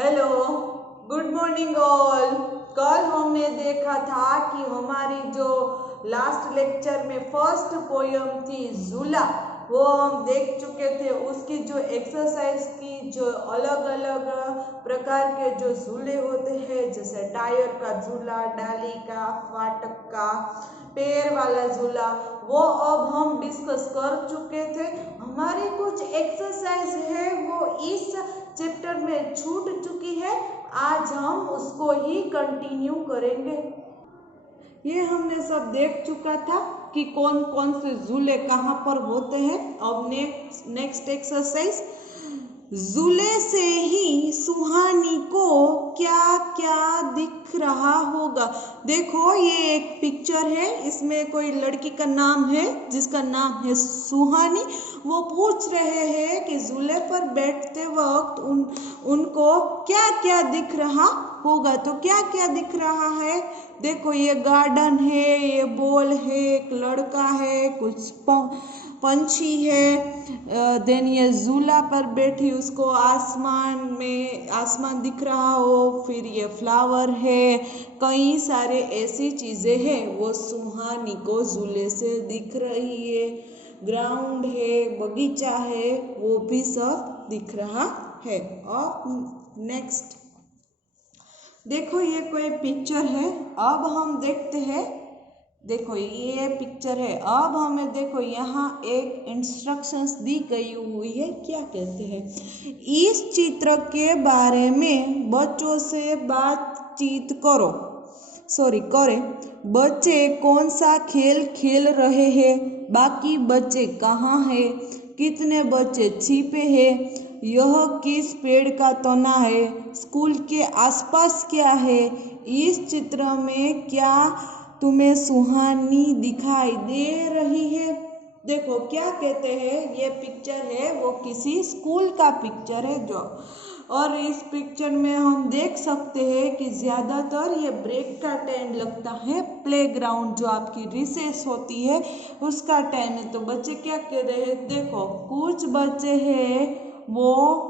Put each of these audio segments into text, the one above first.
Hello, good morning all. कल हमने देखा था कि हमारी जो लास्ट लेक्चर में फर्स्ट पोयम थी झूला, वो हम देख चुके थे। उसकी जो एक्सरसाइज की जो अलग अलग प्रकार के जो झूले होते हैं, जैसे टायर का झूला, डाली का, फाटक का, पैर वाला झूला, वो अब हम डिस्कस कर चुके थे। हमारी कुछ एक्सरसाइज है वो इस चैप्टर में छूट चुकी है, आज हम उसको ही कंटिन्यू करेंगे। ये हमने सब देख चुका था कि कौन कौन से झूले कहाँ पर होते हैं। अब नेक्स्ट एक्सरसाइज, झूले से ही सुहानी को क्या क्या दिख रहा होगा। देखो ये एक पिक्चर है, इसमें कोई लड़की का नाम है जिसका नाम है सुहानी। वो पूछ रहे हैं कि झूले पर बैठते वक्त उनको क्या क्या दिख रहा होगा। तो क्या क्या दिख रहा है, देखो ये गार्डन है, ये बॉल है, एक लड़का है, कुछ पंछी है, देन ये झूला पर बैठी उसको आसमान दिख रहा हो, फिर ये फ्लावर है, कई सारे ऐसी चीजें हैं वो सुहानी को झूले से दिख रही है। ग्राउंड है, बगीचा है, वो भी सब दिख रहा है। और नेक्स्ट देखो ये कोई पिक्चर है, अब हम देखते हैं। देखो ये पिक्चर है, अब हमें देखो यहाँ एक इंस्ट्रक्शंस दी गई हुई है। क्या कहते हैं, इस चित्र के बारे में बच्चों से बातचीत करें। बच्चे कौन सा खेल खेल रहे हैं, बाकी बच्चे कहाँ हैं, कितने बच्चे छिपे हैं, यह किस पेड़ का तना है, स्कूल के आसपास क्या है, इस चित्र में क्या तुम्हें सुहानी दिखाई दे रही है। देखो क्या कहते हैं, ये पिक्चर है वो किसी स्कूल का पिक्चर है जो, और इस पिक्चर में हम देख सकते हैं कि ज़्यादातर ये ब्रेक का टाइम लगता है, प्लेग्राउंड जो आपकी रिसेस होती है उसका टाइम है। तो बच्चे क्या कह रहे हैं, देखो कुछ बच्चे हैं वो,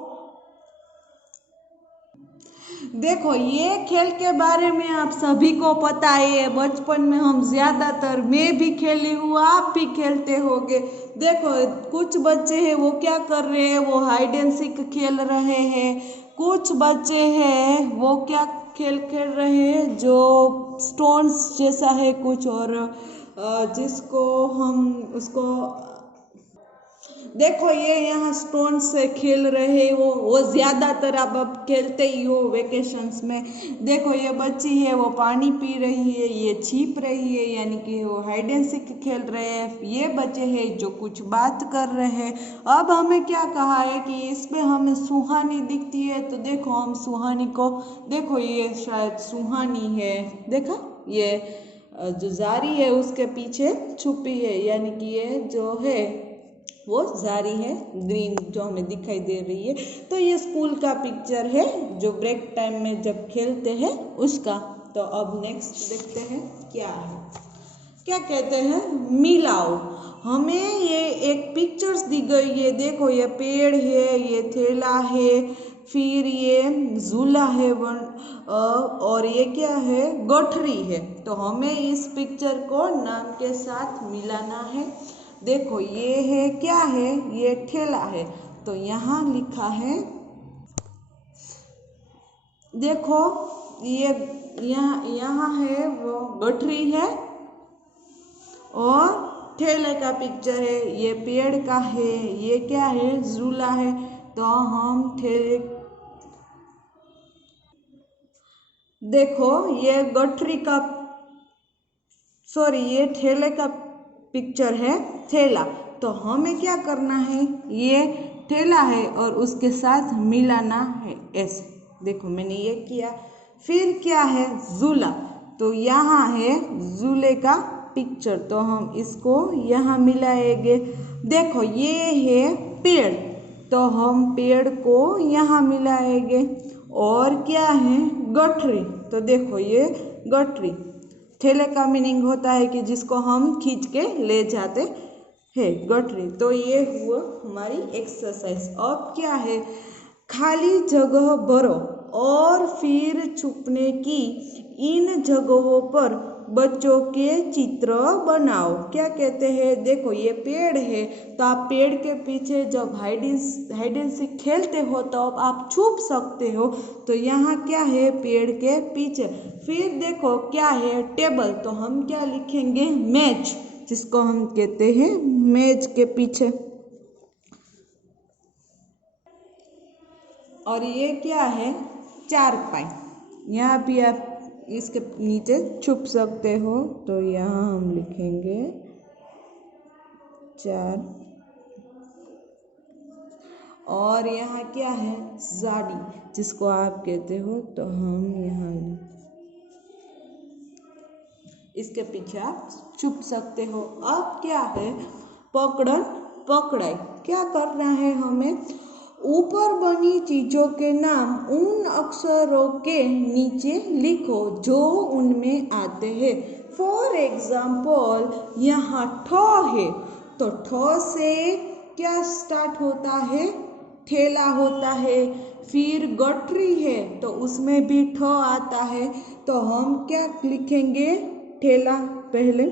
देखो ये खेल के बारे में आप सभी को पता है, बचपन में हम ज़्यादातर, मैं भी खेली हूँ, आप भी खेलते होंगे। देखो कुछ बच्चे हैं वो क्या कर रहे हैं, वो हाइड एंड सीक खेल रहे हैं। कुछ बच्चे हैं वो क्या खेल खेल रहे हैं, जो स्टोन्स जैसा है कुछ, और जिसको हम उसको, देखो ये यहाँ स्टोन से खेल रहे हो, वो ज़्यादातर आप अब खेलते ही हो वेकेशंस में। देखो ये बच्ची है वो पानी पी रही है, ये छिप रही है, यानी कि वो हाइड एंड सीक खेल रहे हैं। ये बच्चे हैं जो कुछ बात कर रहे हैं। अब हमें क्या कहा है कि इसमें हमें सुहानी दिखती है, तो देखो हम सुहानी को, देखो ये शायद सुहानी है, देखा ये जो जारी है उसके पीछे छुपी है, यानी कि ये जो है वो जारी है, ग्रीन जो हमें दिखाई दे रही है। तो ये स्कूल का पिक्चर है जो ब्रेक टाइम में जब खेलते हैं उसका। तो अब नेक्स्ट देखते हैं क्या है। क्या कहते हैं, मिलाओ। हमें ये एक पिक्चर्स दी गई है, देखो ये पेड़ है, ये थैला है, फिर ये झूला है, और ये क्या है, गठरी है। तो हमें इस पिक्चर को नाम के साथ मिलाना है। देखो ये है, क्या है, ये ठेला है, तो यहाँ लिखा है, देखो ये यहाँ है वो गठरी है, और ठेले का पिक्चर है, ये पेड़ का है, ये क्या है, झूला है। तो हम ठेले, देखो ये गठरी का, सॉरी ये ठेले का पिक्चर है, थैला। तो हमें क्या करना है, ये थैला है और उसके साथ मिलाना है ऐसे। देखो मैंने ये किया। फिर क्या है, झूला। तो यहाँ है झूले का पिक्चर, तो हम इसको यहाँ मिलाएंगे। देखो ये है पेड़, तो हम पेड़ को यहाँ मिलाएंगे। और क्या है, गठरी। तो देखो ये गठरी, ठेले का मीनिंग होता है कि जिसको हम खींच के ले जाते हैं, गठरी। तो ये हुआ हमारी एक्सरसाइज। अब क्या है, खाली जगह भरो। और फिर छुपने की इन जगहों पर बच्चों के चित्र बनाओ। क्या कहते हैं, देखो ये पेड़ है तो आप पेड़ के पीछे जब हाइड एंड सीक खेलते हो तो आप छुप सकते हो। तो यहाँ क्या है, पेड़ के पीछे। फिर देखो क्या है, टेबल, तो हम क्या लिखेंगे, मेज, जिसको हम कहते हैं मेज के पीछे। और ये क्या है, चारपाई, यहाँ भी आप इसके नीचे छुप सकते हो। तो यहाँ हम लिखेंगे चार। और यहाँ क्या है, जाड़ी, जिसको आप कहते हो, तो हम यहाँ इसके पीछे आप छुप सकते हो। अब क्या है, पकड़न पकड़ाई। क्या करना है हमें, ऊपर बनी चीजों के नाम उन अक्षरों के नीचे लिखो जो उनमें आते हैं। फॉर एग्जाम्पल यहाँ ठ है तो ठ से क्या स्टार्ट होता है, ठेला होता है। फिर गठरी है तो उसमें भी ठ आता है, तो हम क्या लिखेंगे, ठेला पहले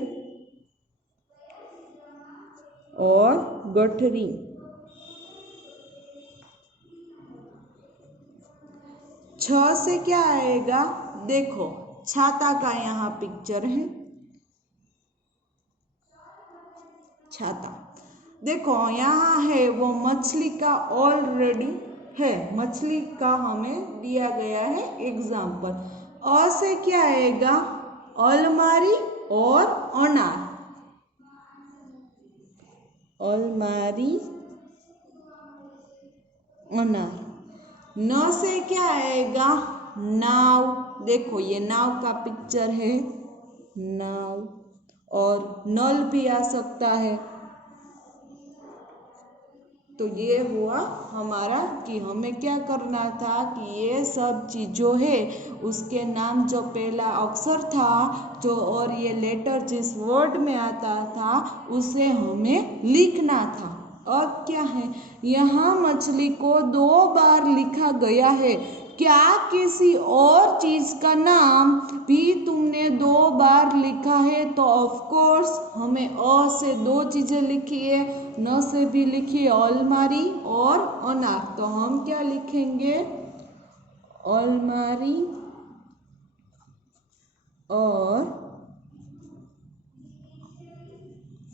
और गठरी। छ से क्या आएगा, देखो छाता का यहाँ पिक्चर है, छाता। देखो यहाँ है वो मछली का ऑलरेडी है, मछली का हमें दिया गया है एग्जाम्पल। अ से क्या आएगा, अलमारी और अनार, अलमारी अनार। न से क्या आएगा, नाव, देखो ये नाव का पिक्चर है, नाव। और नल भी आ सकता है। तो ये हुआ हमारा कि हमें क्या करना था कि ये सब चीज़ जो है उसके नाम जो पहला अक्षर था जो और ये लेटर जिस वर्ड में आता था उसे हमें लिखना था। अब क्या है, यहाँ मछली को 2 बार लिखा गया है। क्या किसी और चीज का नाम भी तुमने 2 बार लिखा है, तो ऑफ कोर्स हमें अ से 2 चीजें लिखी है, न से भी लिखी है, अलमारी और अनार। तो हम क्या लिखेंगे, अलमारी और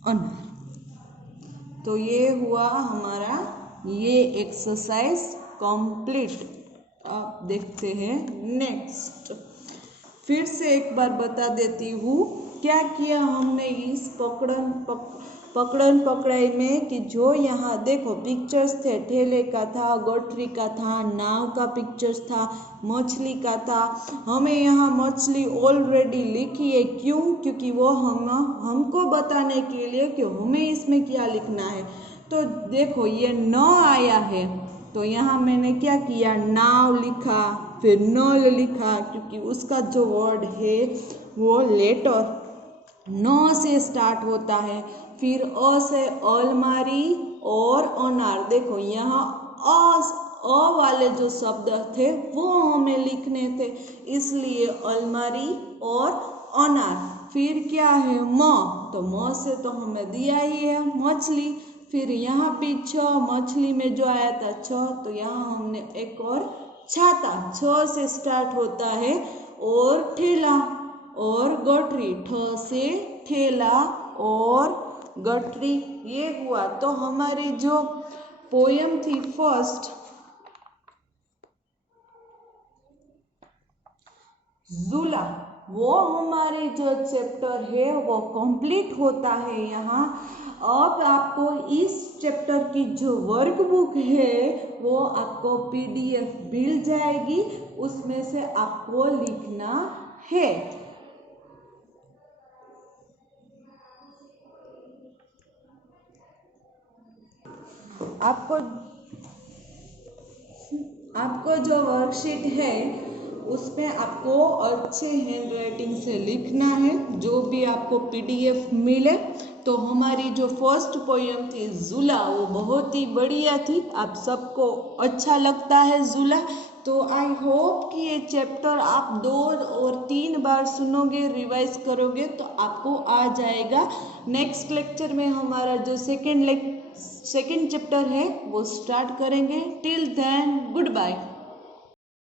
अनार। तो ये हुआ हमारा ये एक्सरसाइज कंप्लीट। आप देखते हैं नेक्स्ट। फिर से एक बार बता देती हूँ क्या किया हमने इस पकड़न पकड़ाई में कि जो यहाँ देखो पिक्चर्स थे, ठेले का था, गठरी का था, नाव का पिक्चर्स था, मछली का था। हमें यहाँ मछली ऑलरेडी लिखी है, क्यों, क्योंकि वो हमको बताने के लिए कि हमें इसमें क्या लिखना है। तो देखो ये न आया है तो यहाँ मैंने क्या किया, नाव लिखा, फिर नल लिखा, क्योंकि उसका जो वर्ड है वो लेटर न से स्टार्ट होता है। फिर अ से अलमारी और अनार। देखो यहाँ अ वाले जो शब्द थे वो हमें लिखने थे, इसलिए अलमारी और अनार। फिर क्या है म, तो म से तो हमें दिया ही है मछली। फिर यहाँ भी छ, मछली में जो आया था छ, तो यहाँ हमने एक और छाता, छ से स्टार्ट होता है, और ठेला और गठरी, ठ से ठेला और गठरी। ये हुआ। तो हमारी जो पोयम थी फर्स्ट झूला, वो हमारे जो चैप्टर है वो कंप्लीट होता है यहाँ। अब आपको इस चैप्टर की जो वर्कबुक है वो आपको PDF मिल जाएगी, उसमें से आपको लिखना है। आपको जो वर्कशीट है उसमें आपको अच्छे हैंड राइटिंग से लिखना है, जो भी आपको PDF मिले। तो हमारी जो फर्स्ट पोयम थी झूला वो बहुत ही बढ़िया थी, आप सबको अच्छा लगता है झूला। तो आई होप कि ये चैप्टर आप 2 और 3 बार सुनोगे, रिवाइज करोगे तो आपको आ जाएगा। नेक्स्ट लेक्चर में हमारा जो सेकेंड चैप्टर है वो स्टार्ट करेंगे। Till then good bye.